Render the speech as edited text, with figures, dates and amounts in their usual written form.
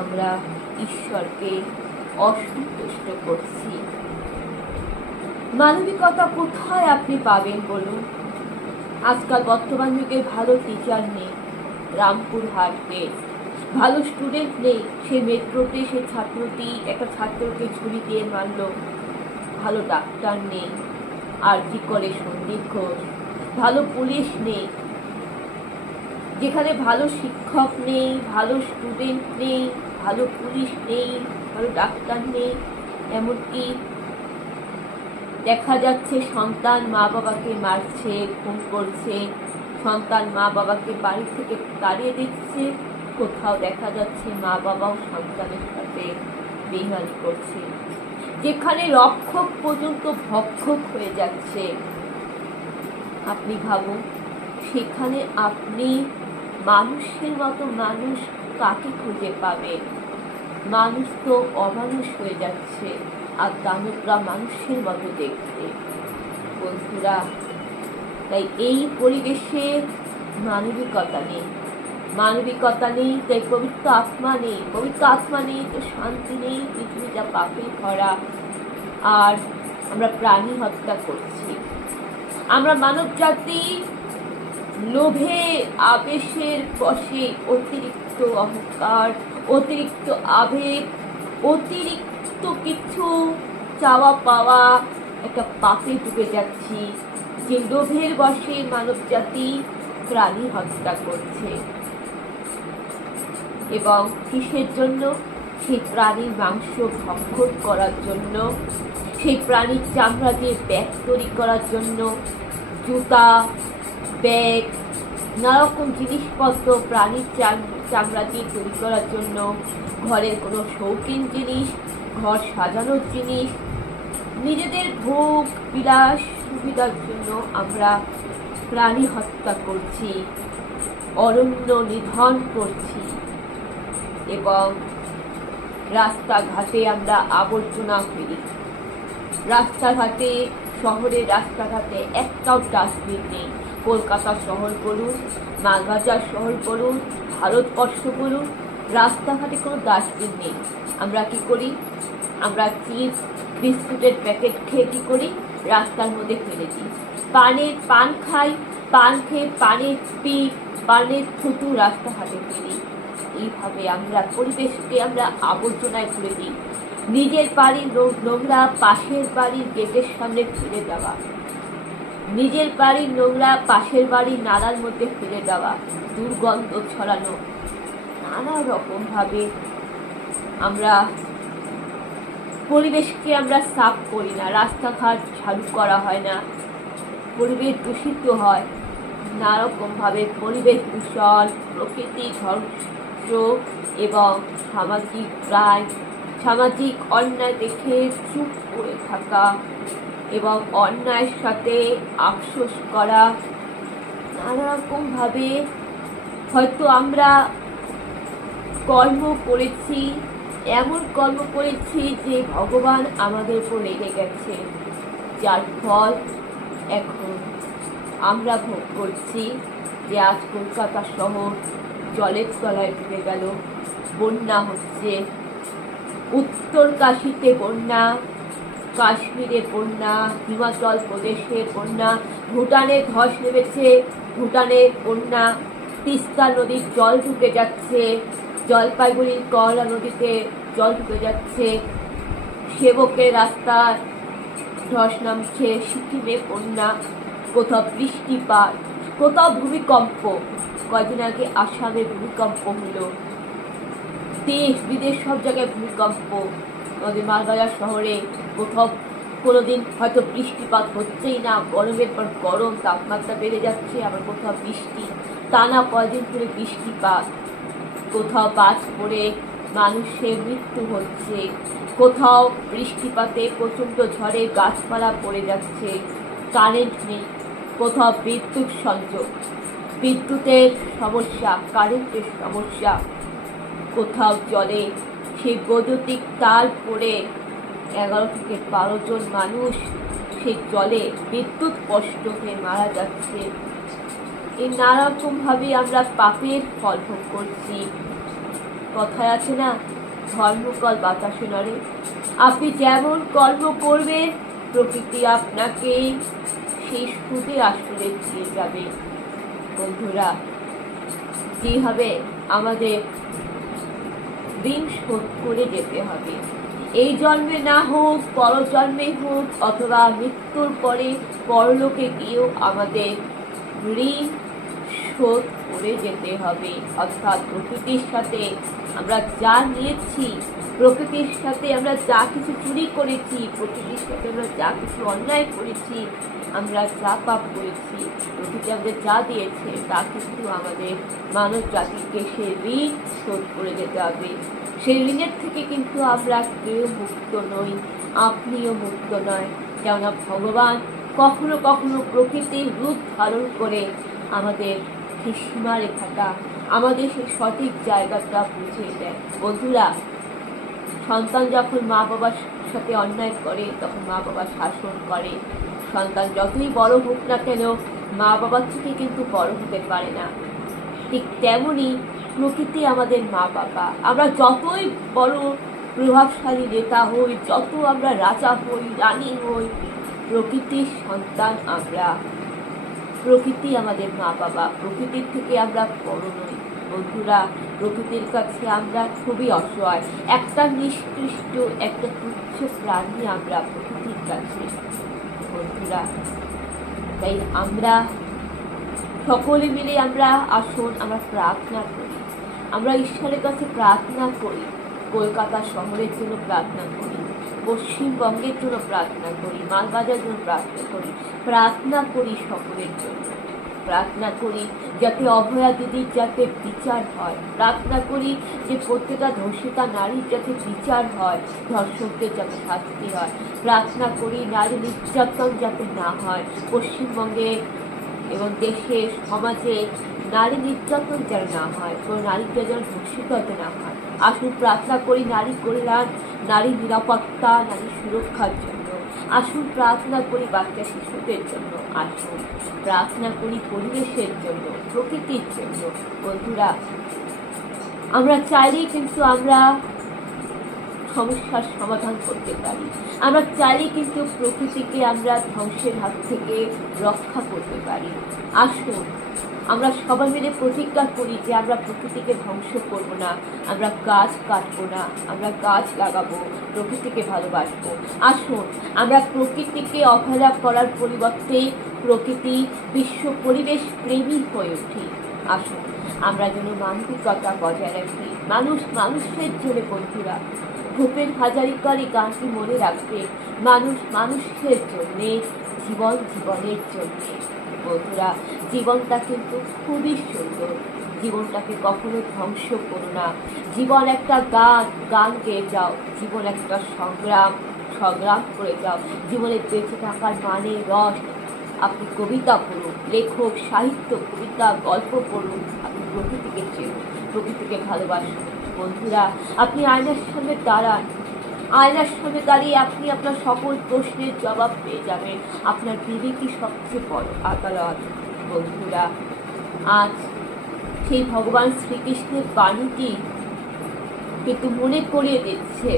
আমরা ঈশ্বরকে অসন্তুষ্ট করছি। মানবিকতা কোথায় আপনি পাবেন বলুন? আজকাল বর্তমান যুগে ভালো টিচার নেই, রামপুরহাটে ভালো স্টুডেন্ট নেই, সে মেট্রোতে সে ছাত্রটি একটা ছাত্রকে ছুরি দিয়ে মারল। ভালো ডাক্তার নেই, আর জি করে সন্দীপ ঘোষ। ভালো পুলিশ নেই, যেখানে ভালো শিক্ষক নেই, ভালো স্টুডেন্ট নেই, ভালো পুলিশ নেই, ভালো ডাক্তার নেই। এমনকি দেখা যাচ্ছে সন্তান মা বাবাকে মারছে, খুন করছে, সন্তান মা বাবাকে বাড়ি থেকে তাড়িয়ে দিচ্ছে। কোথাও দেখা যাচ্ছে মা বাবাও সন্তানের সাথে বেহাল করছে, যেখানে রক্ষক পর্যন্ত ভক্ষক হয়ে যাচ্ছে। আপনি ভাবুন, সেখানে আপনি মানুষের মতো মানুষ কাকে খুঁজে পাবেন? মানুষ তো অমানুষ হয়ে যাচ্ছে, আর দানবরা মানুষের মতো দেখতে। বন্ধুরা, তাই এই পরিবেশে মানবিকতা নেই, মানবিকতা নেই, তাই পবিত্র আত্মা নেই, পবিত্র আত্মা নেই তো শান্তি নেই, পৃথিবীটা পাপে ভরা। আর আমরা প্রাণী হত্যা করছি। আমরা মানব জাতি লোভে আবেশের বশে অতিরিক্ত অহংকার, অতিরিক্ত আবেগ, অতিরিক্ত কিছু চাওয়া পাওয়া একটা পাপে ডুবে যাচ্ছি, যে লোভের বশে মানব জাতি প্রাণী হত্যা করছে। এবং কিসের জন্য? সেই প্রাণীর মাংস ভক্ষণ করার জন্য, সেই প্রাণীর চামড়া দিয়ে ব্যাগ তৈরি করার জন্য, জুতা, ব্যাগ, নানারকম জিনিসপত্র প্রাণীর চামড়া দিয়ে তৈরি করার জন্য, ঘরের কোনো শৌখিন জিনিস, ঘর সাজানোর জিনিস, নিজেদের ভোগ বিলাস সুবিধার জন্য আমরা প্রাণী হত্যা করছি, অরণ্য নিধন করছি। এবং রাস্তাঘাটে আমরা আবর্জনা ফেলি। রাস্তাঘাটে, শহরের রাস্তাঘাটে একটাও ডাস্টবিন নেই। কলকাতা শহর বলুন, মালবাজার শহর বলুন, ভারতবর্ষ বলুন, রাস্তাঘাটে কোনো ডাস্টবিন নেই। আমরা কি করি? আমরা চিপস বিস্কুটের প্যাকেট খেয়ে কি করি? রাস্তার মধ্যে ফেলে দিই। পান খাই, পান খেয়ে পানের পিক, পানের থুতু রাস্তাঘাটে ফেলি। এইভাবে আমরা পরিবেশকে আমরা আবর্জনায় ভরে দিই। নিজের বাড়ির নোংরা পাশের বাড়ির গেটের সামনে ফেলে দেওয়া, নিজের বাড়ির নোংরা পাশের বাড়ির নালার মধ্যে ফেলে দেওয়া, দুর্গন্ধ ছড়ানো, নানা রকম ভাবে আমরা পরিবেশকে আমরা সাফ করি না। রাস্তাঘাট ঝাড়ু করা হয় না, পরিবেশ দূষিত হয়, নানা রকম ভাবে পরিবেশ দূষণ, প্রকৃতি ধ্বংস এবং সামাজিক অন্যায় দেখে চুপ করে থাকা এবং অন্যায়ের সাথে আফসোস করা। নানা রকম ভাবে হয়তো আমরা কর্ম করেছি, এমন কর্ম করেছি যে ভগবান আমাদের উপর রেগে গেছে, যার ফল এখন আমরা ভোগ করছি। যে আজ কলকাতা শহর জলের তলায় ডুবে গেল, বন্যা হচ্ছে, উত্তর কাশীতে বন্যা, কাশ্মীরে বন্যা, হিমাচল প্রদেশে বন্যা, ভুটানে ধস নেমেছে, ভুটানে বন্যা, তিস্তা নদীর জল ঢুকে যাচ্ছে, জলপাইগুড়ির কয়লা নদীতে জল ঢুকে যাচ্ছে, সেবকের রাস্তা ধস নামছে, সিকিমে বন্যা, কোথাও বৃষ্টিপাত, কোথাও ভূমিকম্প। কয়েকদিন আগে আসামে ভূমিকম্প হলো, দেশ বিদেশ সব জায়গায় ভূমিকম্প। আমাদের মালবাজার শহরে কোথাও কোনোদিন হয়তো বৃষ্টিপাত হচ্ছেই না, গরমের পর গরম, তাপমাত্রা বেড়ে যাচ্ছে, আবার কোথাও বৃষ্টি, টানা কয়েকদিন ধরে বৃষ্টিপাত। কোথাও বাজ পড়ে মানুষের মৃত্যু হচ্ছে, কোথাও বৃষ্টিপাতে প্রচণ্ড ঝড়ে গাছপালা পড়ে যাচ্ছে, কারেন্ট নেই, কোথাও বিদ্যুৎ সংযোগ, বিদ্যুতের সমস্যা, কারেন্টের সমস্যা, কোথাও জলে সেই বৈদ্যুতিক তার পড়ে 11 থেকে 12 জন মানুষ সেই জলে বিদ্যুৎ কষ্ট হয়ে মারা যাচ্ছে। এই নানারকম ভাবে আমরা পাপের ফল ভোগ করছি। কথায় আছে না, ধর্মকল বাতাসে নড়ে। আপনি যেমন কর্ম করবেন প্রকৃতি আপনাকে সেই সুদে আসলে দিয়ে যাবে। বন্ধুরা, যেভাবে আমাদের ঋণ শোধ করে যেতে হবে, এই জন্মে না হোক পরজন্মে হোক, অথবা মৃত্যুর পরে পরলোকে গিয়েও আমাদের ঋণ শোধ করে যেতে হবে। অর্থাৎ প্রকৃতির সাথে আমরা যা নিয়েছি, প্রকৃতির সাথে আমরা যা কিছু চুরি করেছি, প্রকৃতির সাথে আমরা যা কিছু অন্যায় করেছি, আমরা যা পাপ করেছি, প্রকৃতি আমাদের যা দিয়েছে তা কিন্তু আমাদের মানব জাতিকে সে ঋণ শোধ করে যেতে হবে। সেই ঋণের থেকে কিন্তু আমরা কেউ মুক্ত নই, আপনিও মুক্ত নয়। কেননা ভগবান কখনো কখনো প্রকৃতির রূপ ধারণ করে আমাদের সেই সীমা রেখাটা, আমাদের সেই সঠিক জায়গাটা বুঝিয়ে দেয়। বন্ধুরা, সন্তান যখন মা বাবার সাথে অন্যায় করে তখন মা বাবা শাসন করে। সন্তান যতই বড় হোক না কেন মা বাবার থেকে কিন্তু বড় হতে পারে না। ঠিক তেমনি প্রকৃতি আমাদের মা বাবা। আমরা যতই বড় প্রভাবশালী নেতা হই, যত আমরা রাজা হই, রানী হই, প্রকৃতির সন্তান আমরা। প্রকৃতি আমাদের মা বাবা, প্রকৃতির থেকে আমরা বড় নই। বন্ধুরা, প্রকৃতির কাছে আমরা খুবই অসহায়, একটা নিষ্কৃষ্ট, একটা তুচ্ছ প্রাণী আমরা প্রকৃতির কাছে। বন্ধুরা, তাই আমরা সকলে মিলে আমরা আসুন আমরা প্রার্থনা করি, আমরা ঈশ্বরের কাছে প্রার্থনা করি, কলকাতা শহরের জন্য প্রার্থনা করি, পশ্চিমবঙ্গের জন্য প্রার্থনা করি, মালবাজারের জন্য প্রার্থনা করি, প্রার্থনা করি সকলের জন্য। প্রার্থনা করি যাতে অভয়া দিদির যাতে বিচার হয়, প্রার্থনা করি যে প্রত্যেকটা ধর্ষিতা নারীর যাতে বিচার হয়, ধর্ষকদের যাতে শাস্তি হয়, প্রার্থনা করি নারী নির্যাতন যাতে না হয় পশ্চিমবঙ্গে এবং দেশে সমাজে, নারী নির্যাতন যেন না হয়, কোনো নারীকে যেন ধর্ষিত হতে না হয়। আসুন প্রার্থনা করি নারী কল্যাণ, নারী নিরাপত্তা, নারী সুরক্ষার জন্য। আসুন প্রার্থনা করি বাচ্চা শিশুদের জন্য। আসুন প্রার্থনা করি পরিবেশের জন্য, প্রকৃতির জন্য। বন্ধুরা, আমরা চাইলেই কিন্তু আমরা সমস্যার সমাধান করতে পারি। আমরা চাইলেই কিন্তু প্রকৃতিকে আমরা ধ্বংসের হাত থেকে রক্ষা করতে পারি। আসুন আমরা সবাই মিলে প্রতিজ্ঞা করি যে আমরা প্রকৃতিকে ধ্বংস করব না, আমরা গাছ কাটবো না, আমরা গাছ লাগাবো, প্রকৃতিকে ভালোবাসবো। আসুন আমরা প্রকৃতিকে অবহেলা করার পরিবর্তে প্রকৃতি বিশ্ব পরিবেশ প্রেমী হয়ে উঠি। আসুন আমরা যেন মানবিকতা বজায় রাখি, মানুষ মানুষের জন্য। বন্ধুরা, ভূপেন হাজারিকার এই গানটি মনে রাখবে, মানুষ মানুষের জন্যে, জীবন জীবনের জন্যে। বন্ধুরা, জীবনটা কিন্তু খুবই সুন্দর, জীবনটাকে কখনো ধ্বংস করো না। জীবন একটা গান, গান গেয়ে যাও। জীবন একটা সংগ্রাম, সংগ্রাম করে যাও। জীবনে বেঁচে থাকার মানে রস। আপনি কবিতা পড়ুন, লেখক, সাহিত্য, কবিতা, গল্প পড়ুন, আপনি প্রকৃতিকে চেনুন, প্রকৃতিকে ভালোবাসুন। বন্ধুরা, আপনি আয়নার সামনে দাঁড়ান, আয়নার সামনে দাঁড়িয়ে আপনি আপনার সকল প্রশ্নের জবাব পেয়ে যাবেন। আপনার বিবেকই সবচেয়ে বড় আদালত। বন্ধুরা, আজ সেই ভগবান শ্রীকৃষ্ণের বাণীটি কিন্তু মনে করিয়ে দিচ্ছে